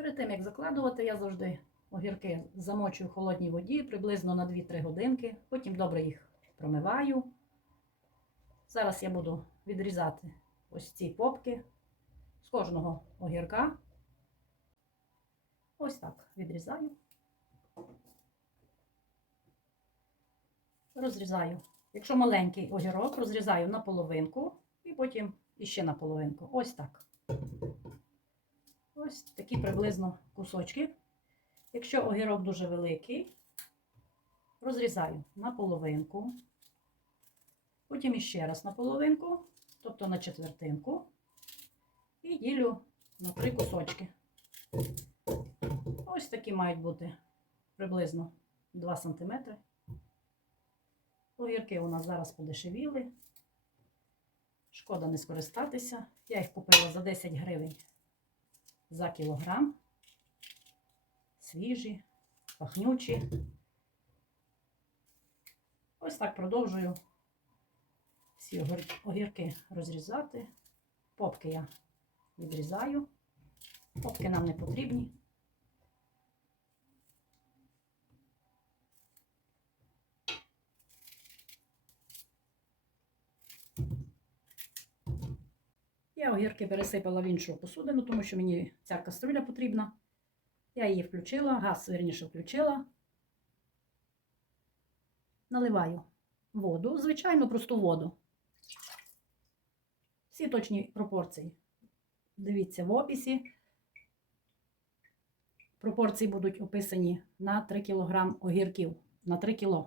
Перед тим, як закладувати, я завжди огірки замочую в холодній воді приблизно на 2-3 годинки. Потім добре їх промиваю. Зараз я буду відрізати ось ці попки з кожного огірка. Ось так відрізаю. Розрізаю. Якщо маленький огірок, розрізаю на половинку і потім іще на половинку. Ось так. Ось такі приблизно кусочки. Якщо огірок дуже великий, розрізаю на половинку, потім іще раз на половинку, тобто на четвертинку, і ділю на три кусочки. Ось такі мають бути приблизно 2 см. Огірки у нас зараз подешевіли. Шкода не скористатися. Я їх купила за 10 гривень за кілограм. Свіжі, пахнючі. Ось так продовжую всі огірки розрізати. Попки я відрізаю. Попки нам не потрібні. Я огірки пересипала в іншу посудину, тому що мені ця каструля потрібна. Я її включила, газ верніше включила. Наливаю воду, звичайно, просту воду. Всі точні пропорції. Дивіться в описі. Пропорції будуть описані на 3 кг огірків. На 3 кг.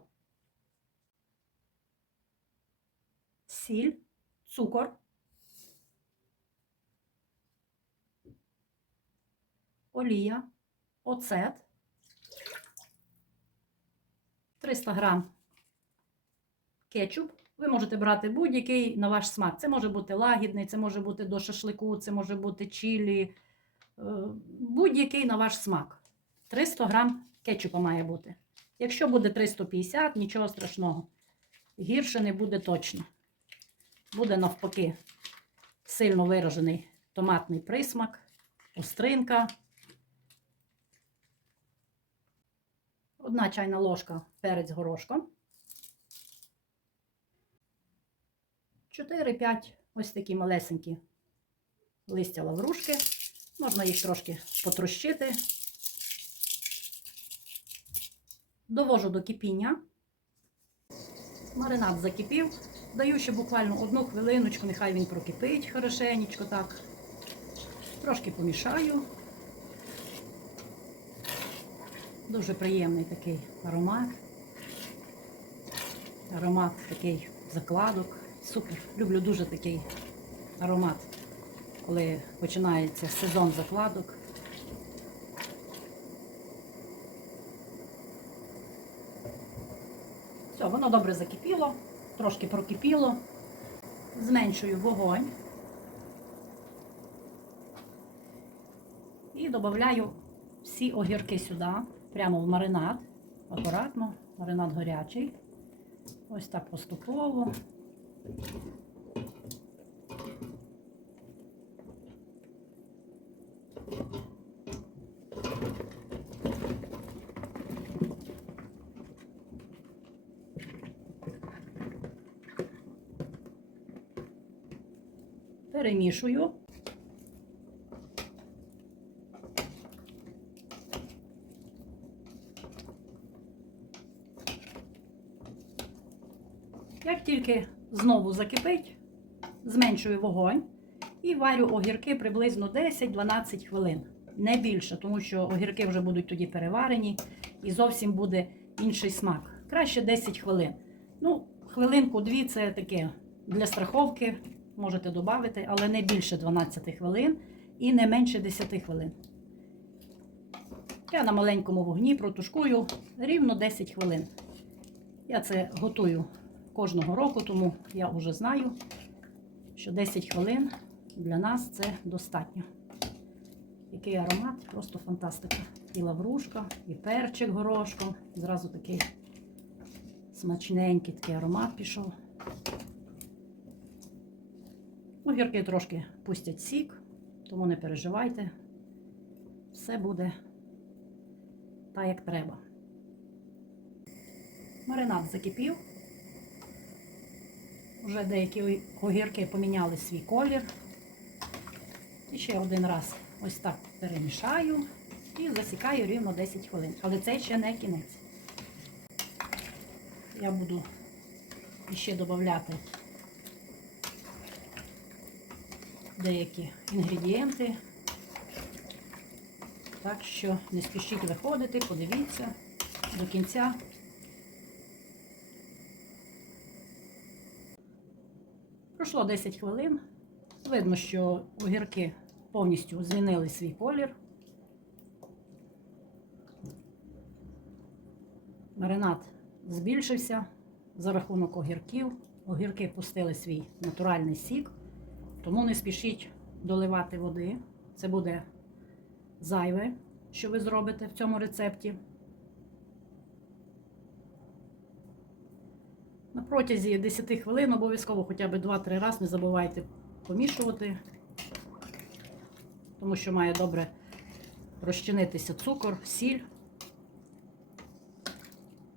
Сіль, цукор. Олія, оцет, 300 грам кетчуп. Ви можете брати будь-який на ваш смак. Це може бути лагідний, це може бути до шашлику, це може бути чилі. е, Будь-який на ваш смак. 300 грам кетчупа має бути. Якщо буде 350, нічого страшного. Гірше не буде точно. Буде навпаки сильно виражений томатний присмак, остринка. Одна чайна ложка перець горошком. 4-5 ось такі малесенькі листя лаврушки. Можна їх трошки потрощити. Довожу до кипіння. Маринад закипів. Даю ще буквально одну хвилиночку, нехай він прокипить хорошенечко так. Трошки помішаю. Дуже приємний такий аромат. Аромат такий закладок. Супер. Люблю дуже такий аромат, коли починається сезон закладок. Все, воно добре закипіло, трошки прокипіло. Зменшую вогонь. І додаю всі огірки сюди, прямо в маринад. Акуратно, маринад гарячий. Ось так поступово. Перемішую. Як тільки знову закипить, зменшую вогонь і варю огірки приблизно 10-12 хвилин. Не більше, тому що огірки вже будуть тоді переварені і зовсім буде інший смак. Краще 10 хвилин. Ну, хвилинку-дві це таке для страховки, можете додати, але не більше 12 хвилин і не менше 10 хвилин. Я на маленькому вогні протушкую рівно 10 хвилин. Я це готую кожного року, тому я вже знаю, що 10 хвилин для нас це достатньо. Який аромат, просто фантастика. І лаврушка, і перчик горошком. Зразу такий смачненький такий аромат пішов. Огірки трошки пустять сік, тому не переживайте. все буде так, як треба. Маринад закипів. Вже деякі огірки поміняли свій колір. І ще один раз ось так перемішаю і засікаю рівно 10 хвилин. Але це ще не кінець. Я буду ще додати деякі інгредієнти. Так що не спішіть виходити, подивіться до кінця. Пройшло 10 хвилин. Видно, що огірки повністю змінили свій колір. Маринад збільшився за рахунок огірків. Огірки пустили свій натуральний сік, тому не спішіть доливати води. Це буде зайве, що ви зробите в цьому рецепті. На протязі 10 хвилин обов'язково хоча б 2-3 рази не забувайте помішувати, тому що має добре розчинитися цукор, сіль.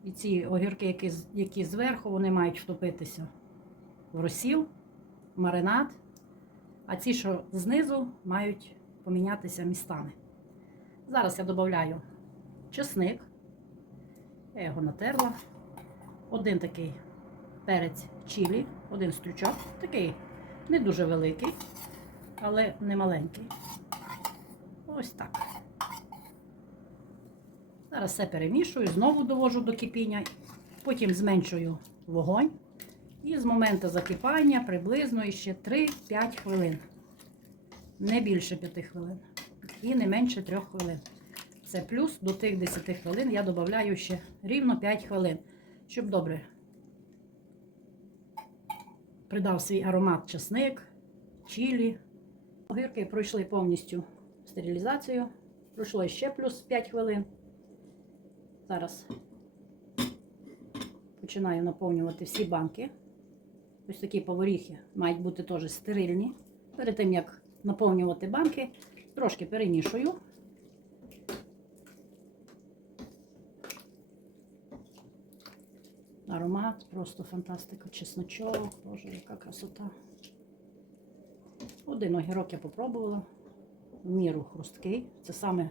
І ці огірки, які, які зверху, вони мають втопитися в розсіл, маринад, а ці, що знизу, мають помінятися містами. Зараз я додаю чесник. Я його натерла. Один такий перець чилі, один стручок. Такий не дуже великий, але не маленький. Ось так. Зараз все перемішую, знову довожу до кипіння, потім зменшую вогонь. І з моменту закипання приблизно ще 3-5 хвилин. Не більше 5 хвилин. І не менше 3 хвилин. Це плюс до тих 10 хвилин я додаю ще рівно 5 хвилин, щоб добре придав свій аромат чесник, чилі. Огірки пройшли повністю стерилізацію. Пройшло ще плюс 5 хвилин. Зараз починаю наповнювати всі банки. Ось такі поворіхи мають бути теж стерильні. Перед тим, як наповнювати банки, трошки перемішую. Аромат, просто фантастика, чесночок, боже, яка красота. Один огірок я попробувала. В міру хрусткий. Це саме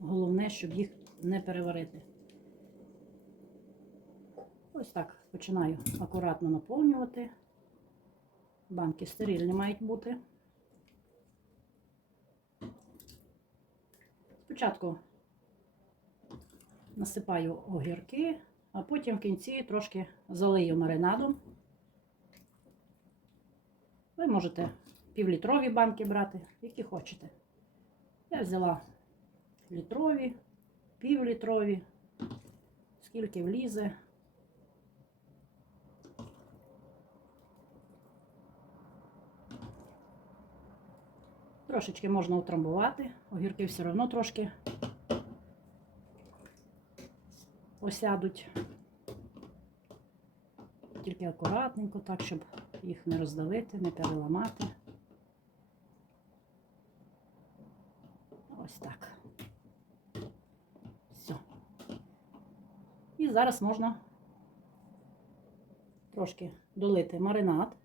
головне, щоб їх не переварити. Ось так починаю акуратно наповнювати. Банки стерильні мають бути. Спочатку насипаю огірки, а потім в кінці трошки залию маринадом. Ви можете півлітрові банки брати, які хочете. Я взяла літрові, півлітрові, скільки влізе. Трошечки можна утрамбувати, огірки все одно трошки осядуть. Тільки акуратненько, так, щоб їх не роздавити, не переламати. Ось так. Все. І зараз можна трошки долити маринад.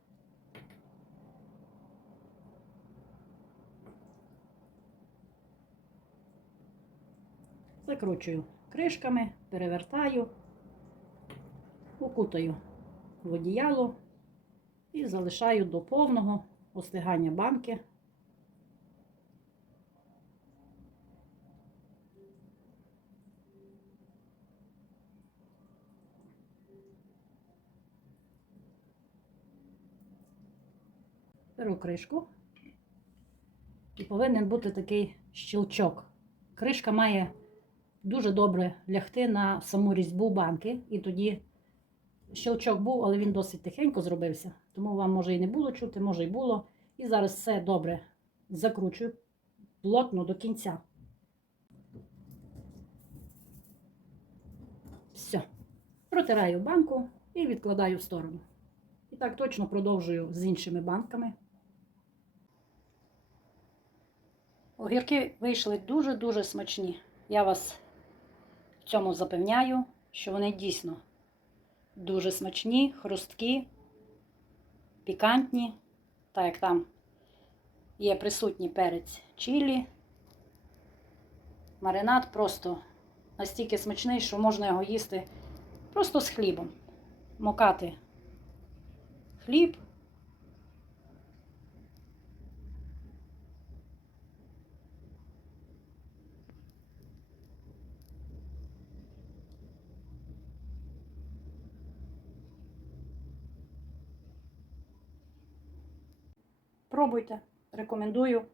Закручую кришками, перевертаю, укутаю в одіяло і залишаю до повного остигання банки. Беру кришку і повинен бути такий щелчок. Кришка має дуже добре лягти на саму різьбу банки, і тоді щелчок був, але він досить тихенько зробився, тому вам може і не було чути, може і було. І зараз все добре закручую плотно до кінця. Все. Протираю банку і відкладаю в сторону. І так точно продовжую з іншими банками. Огірки вийшли дуже-дуже смачні. Я вас в цьому запевняю, що вони дійсно дуже смачні, хрусткі, пікантні, так як там є присутній перець чилі. Маринад просто настільки смачний, що можна його їсти просто з хлібом. Мокати хліб. Пробуйте, рекомендую.